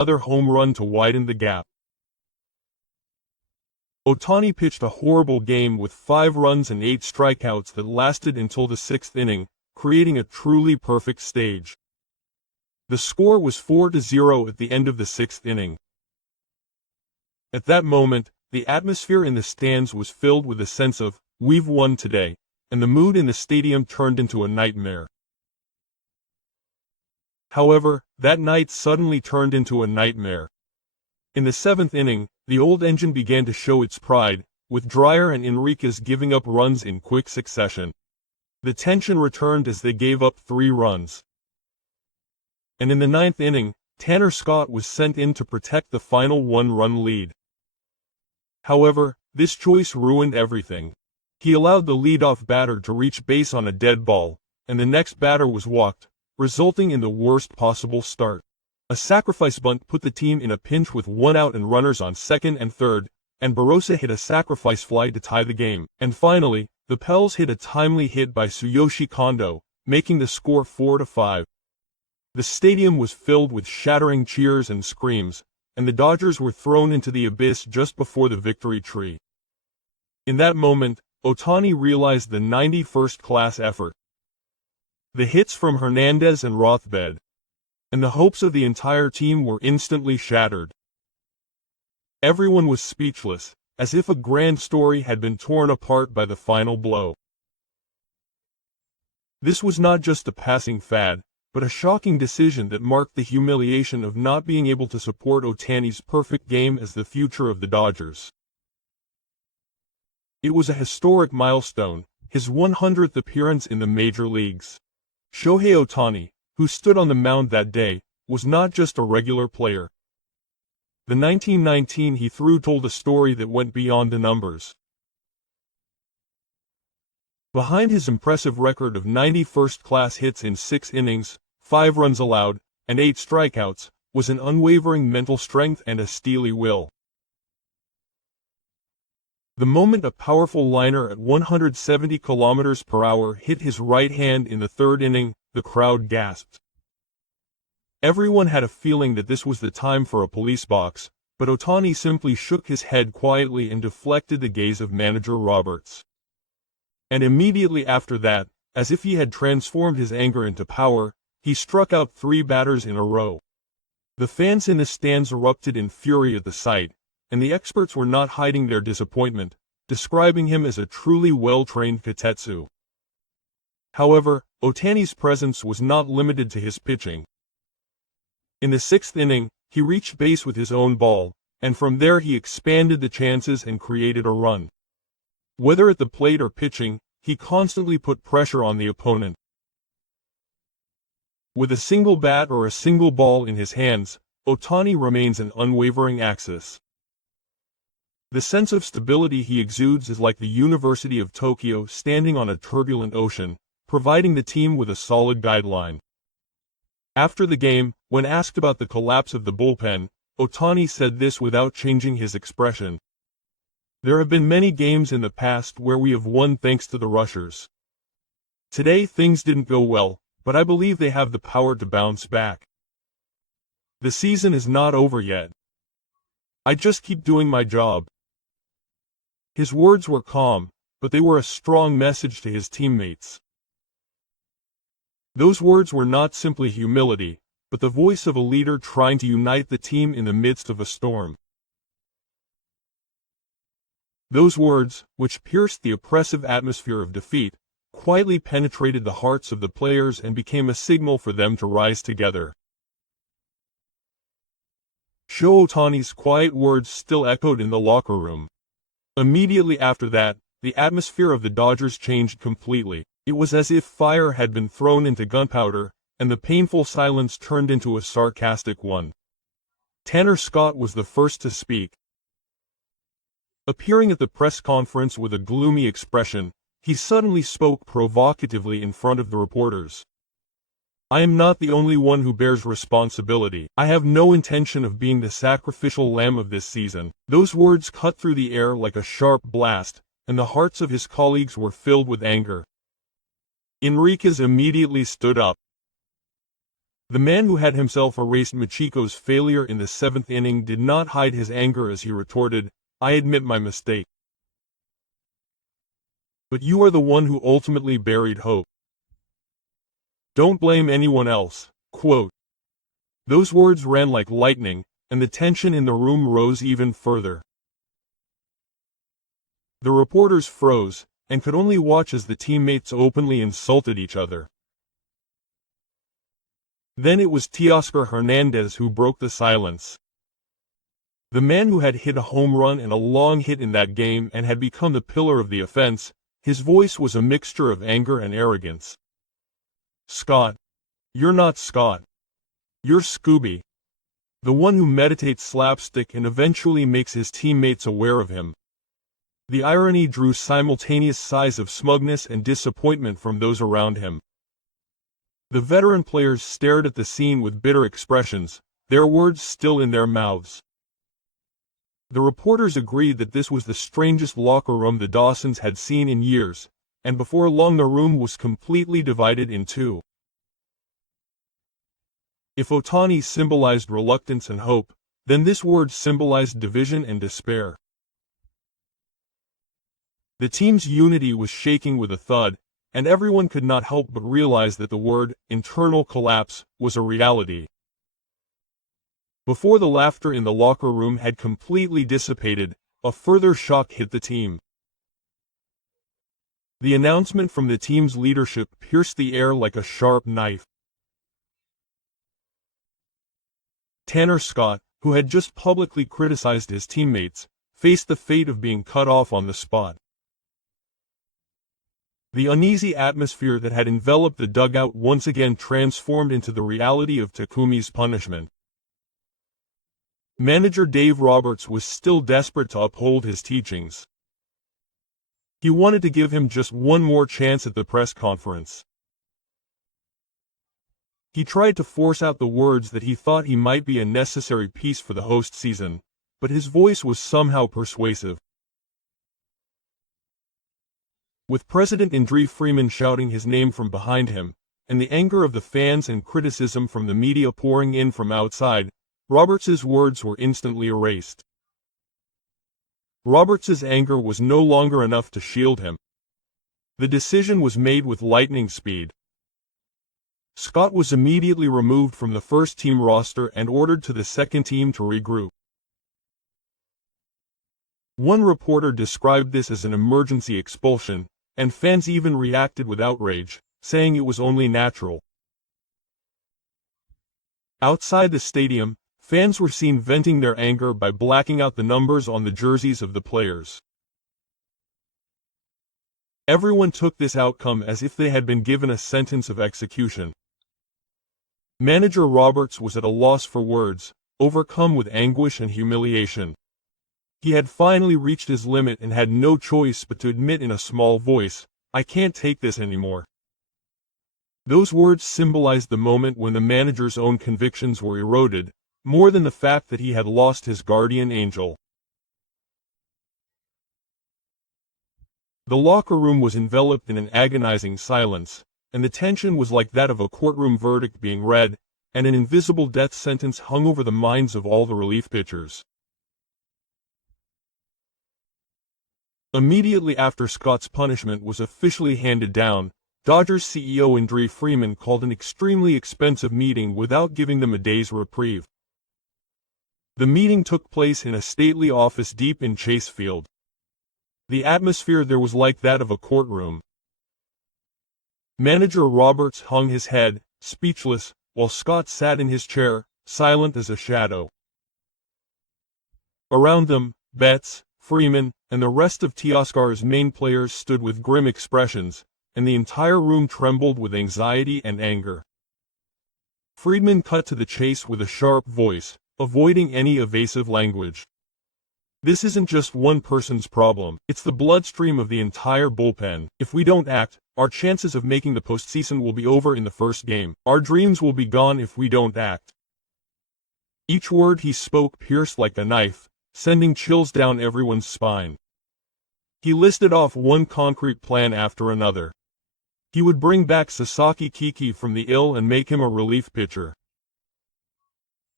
another home run to widen the gap. Ohtani pitched a horrible game with 5 runs and 8 strikeouts that lasted until the 6th inning, creating a truly perfect stage. The score was 4-0 at the end of the 6th inning. At that moment, the atmosphere in the stands was filled with a sense of, "We've won today," and the mood in the stadium turned into a nightmare. However, that night suddenly turned into a nightmare. In the 7th inning, the old engine began to show its pride, with Dreyer and Enriquez giving up runs in quick succession. The tension returned as they gave up 3 runs. And in the 9th inning, Tanner Scott was sent in to protect the final 1-run lead. However, this choice ruined everything. He allowed the leadoff batter to reach base on a dead ball, and the next batter was walked, resulting in the worst possible start. A sacrifice bunt put the team in a pinch with 1 out and runners on 2nd and 3rd, and Barossa hit a sacrifice fly to tie the game. And finally, the Pels hit a timely hit by Tsuyoshi Kondo, making the score 4-5. The stadium was filled with shattering cheers and screams, and the Dodgers were thrown into the abyss just before the victory tree. In that moment, Ohtani realized the 91st-class effort. The hits from Hernandez and Rothbard, and the hopes of the entire team were instantly shattered. Everyone was speechless, as if a grand story had been torn apart by the final blow. This was not just a passing fad, but a shocking decision that marked the humiliation of not being able to support Ohtani's perfect game as the future of the Dodgers. It was a historic milestone, his 100th appearance in the major leagues. Shohei Ohtani, who stood on the mound that day, was not just a regular player. The 1919 he threw told a story that went beyond the numbers. Behind his impressive record of 91st-class hits in 6 innings, 5 runs allowed, and 8 strikeouts, was an unwavering mental strength and a steely will. The moment a powerful liner at 170 km/h hit his right hand in the 3rd inning, the crowd gasped. Everyone had a feeling that this was the time for a police box, but Ohtani simply shook his head quietly and deflected the gaze of manager Roberts. And immediately after that, as if he had transformed his anger into power, he struck out 3 batters in a row. The fans in the stands erupted in fury at the sight, and the experts were not hiding their disappointment, describing him as a truly well-trained katetsu. However, Ohtani's presence was not limited to his pitching. In the 6th inning, he reached base with his own ball, and from there he expanded the chances and created a run. Whether at the plate or pitching, he constantly put pressure on the opponent. With a single bat or a single ball in his hands, Ohtani remains an unwavering axis. The sense of stability he exudes is like the University of Tokyo standing on a turbulent ocean, providing the team with a solid guideline. After the game, when asked about the collapse of the bullpen, Ohtani said this without changing his expression. "There have been many games in the past where we have won thanks to the rushers. Today things didn't go well, but I believe they have the power to bounce back. The season is not over yet. I just keep doing my job." His words were calm, but they were a strong message to his teammates. Those words were not simply humility, but the voice of a leader trying to unite the team in the midst of a storm. Those words, which pierced the oppressive atmosphere of defeat, quietly penetrated the hearts of the players and became a signal for them to rise together. Shohei Ohtani's quiet words still echoed in the locker room. Immediately after that, the atmosphere of the Dodgers changed completely. It was as if fire had been thrown into gunpowder, and the painful silence turned into a sarcastic one. Tanner Scott was the first to speak. Appearing at the press conference with a gloomy expression, he suddenly spoke provocatively in front of the reporters. "I am not the only one who bears responsibility. I have no intention of being the sacrificial lamb of this season." Those words cut through the air like a sharp blast, and the hearts of his colleagues were filled with anger. Enriquez immediately stood up. The man who had himself erased Machiko's failure in the 7th inning did not hide his anger as he retorted, "I admit my mistake. But you are the one who ultimately buried hope. Don't blame anyone else." Quote. Those words ran like lightning, and the tension in the room rose even further. The reporters froze, and could only watch as the teammates openly insulted each other. Then it was Teoscar Hernandez who broke the silence. The man who had hit a home run and a long hit in that game and had become the pillar of the offense, his voice was a mixture of anger and arrogance. "Scott. You're not Scott. You're Scooby. The one who meditates slapstick and eventually makes his teammates aware of him." The irony drew simultaneous sighs of smugness and disappointment from those around him. The veteran players stared at the scene with bitter expressions, their words still in their mouths. The reporters agreed that this was the strangest locker room the Dawsons had seen in years, and before long the room was completely divided in two. If Ohtani symbolized reluctance and hope, then this word symbolized division and despair. The team's unity was shaking with a thud, and everyone could not help but realize that the word internal collapse was a reality. Before the laughter in the locker room had completely dissipated, a further shock hit the team. The announcement from the team's leadership pierced the air like a sharp knife. Tanner Scott, who had just publicly criticized his teammates, faced the fate of being cut off on the spot. The uneasy atmosphere that had enveloped the dugout once again transformed into the reality of Takumi's punishment. Manager Dave Roberts was still desperate to uphold his teachings. He wanted to give him just one more chance at the press conference. He tried to force out the words that he thought he might be a necessary piece for the host season, but his voice was somehow persuasive. With President Andrew Freeman shouting his name from behind him, and the anger of the fans and criticism from the media pouring in from outside, Roberts's words were instantly erased. Roberts's anger was no longer enough to shield him. The decision was made with lightning speed. Scott was immediately removed from the first-team roster and ordered to the second team to regroup. One reporter described this as an emergency expulsion, and fans even reacted with outrage, saying it was only natural. Outside the stadium, fans were seen venting their anger by blacking out the numbers on the jerseys of the players. Everyone took this outcome as if they had been given a sentence of execution. Manager Roberts was at a loss for words, overcome with anguish and humiliation. He had finally reached his limit and had no choice but to admit in a small voice, "I can't take this anymore." Those words symbolized the moment when the manager's own convictions were eroded, more than the fact that he had lost his guardian angel. The locker room was enveloped in an agonizing silence, and the tension was like that of a courtroom verdict being read, and an invisible death sentence hung over the minds of all the relief pitchers. Immediately after Scott's punishment was officially handed down, Dodgers CEO Andrew Freeman called an extremely expensive meeting without giving them a day's reprieve. The meeting took place in a stately office deep in Chase Field. The atmosphere there was like that of a courtroom. Manager Roberts hung his head, speechless, while Scott sat in his chair, silent as a shadow. Around them, Betts, Freeman, and the rest of Teoscar's main players stood with grim expressions, and the entire room trembled with anxiety and anger. Friedman cut to the chase with a sharp voice, avoiding any evasive language. "This isn't just one person's problem, it's the bloodstream of the entire bullpen. If we don't act, our chances of making the postseason will be over in the first game. Our dreams will be gone if we don't act." Each word he spoke pierced like a knife, sending chills down everyone's spine. He listed off one concrete plan after another. He would bring back Sasaki Kiki from the ill and make him a relief pitcher.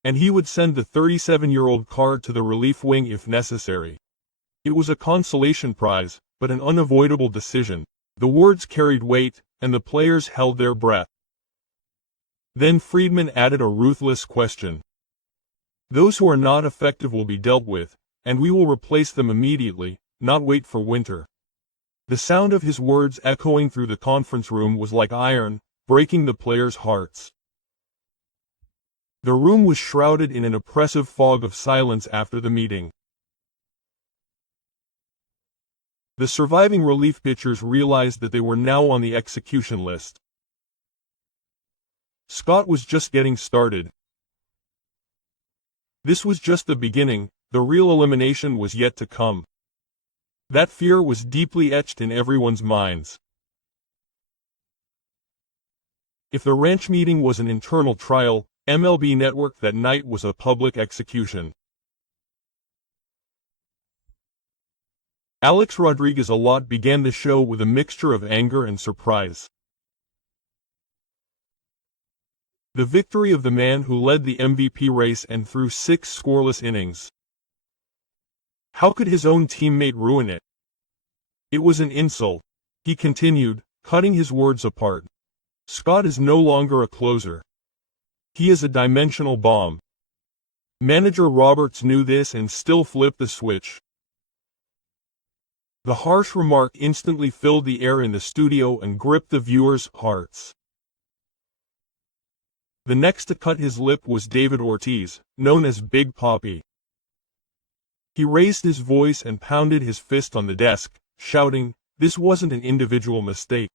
and he would send the 37-year-old card to the relief wing if necessary. It was a consolation prize, but an unavoidable decision. The words carried weight, and the players held their breath. Then Friedman added a ruthless question. Those who are not effective will be dealt with, and we will replace them immediately, not wait for winter. The sound of his words echoing through the conference room was like iron, breaking the players' hearts. The room was shrouded in an oppressive fog of silence after the meeting. The surviving relief pitchers realized that they were now on the execution list. Scott was just getting started. This was just the beginning, the real elimination was yet to come. That fear was deeply etched in everyone's minds. If the ranch meeting was an internal trial, MLB Network that night was a public execution. Alex Rodriguez-Alot began the show with a mixture of anger and surprise. The victory of the man who led the MVP race and threw 6 scoreless innings. How could his own teammate ruin it? It was an insult, he continued, cutting his words apart. Scott is no longer a closer. He is a dimensional bomb. Manager Roberts knew this and still flipped the switch. The harsh remark instantly filled the air in the studio and gripped the viewers' hearts. The next to cut his lip was David Ortiz, known as Big Papi. He raised his voice and pounded his fist on the desk, shouting, this wasn't an individual mistake.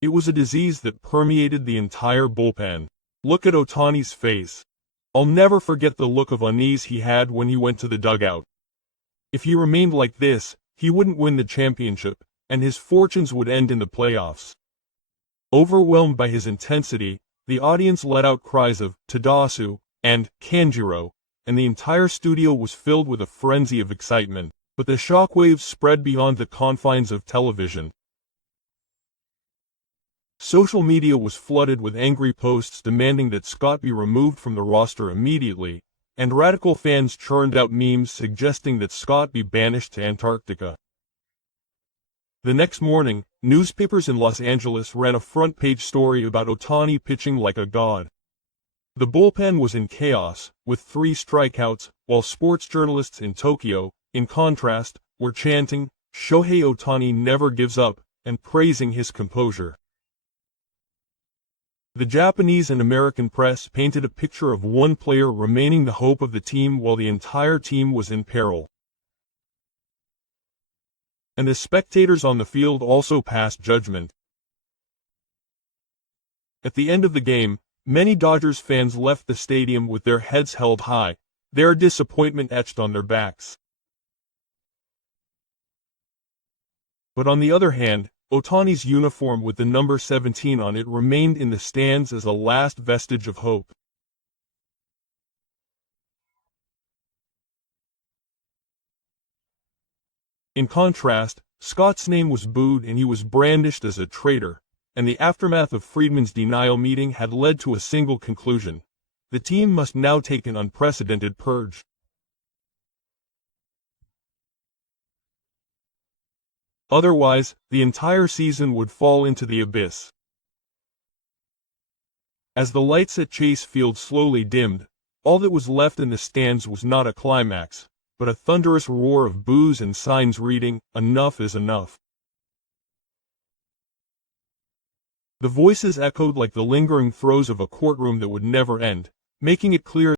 It was a disease that permeated the entire bullpen. Look at Ohtani's face. I'll never forget the look of unease he had when he went to the dugout. If he remained like this, he wouldn't win the championship, and his fortunes would end in the playoffs. Overwhelmed by his intensity, the audience let out cries of Tadasu and Kanjiro, and the entire studio was filled with a frenzy of excitement, but the shockwaves spread beyond the confines of television. Social media was flooded with angry posts demanding that Scott be removed from the roster immediately, and radical fans churned out memes suggesting that Scott be banished to Antarctica. The next morning, newspapers in Los Angeles ran a front-page story about Ohtani pitching like a god. The bullpen was in chaos, with 3 strikeouts, while sports journalists in Tokyo, in contrast, were chanting, Shohei Ohtani never gives up, and praising his composure. The Japanese and American press painted a picture of one player remaining the hope of the team while the entire team was in peril. And the spectators on the field also passed judgment. At the end of the game, many Dodgers fans left the stadium with their heads held high, their disappointment etched on their backs. But on the other hand, Ohtani's uniform with the number 17 on it remained in the stands as a last vestige of hope. In contrast, Scott's name was booed and he was brandished as a traitor, and the aftermath of Friedman's denial meeting had led to a single conclusion. The team must now take an unprecedented purge. Otherwise, the entire season would fall into the abyss. As the lights at Chase Field slowly dimmed, all that was left in the stands was not a climax, but a thunderous roar of boos and signs reading, "Enough is enough." The voices echoed like the lingering throes of a courtroom that would never end, making it clear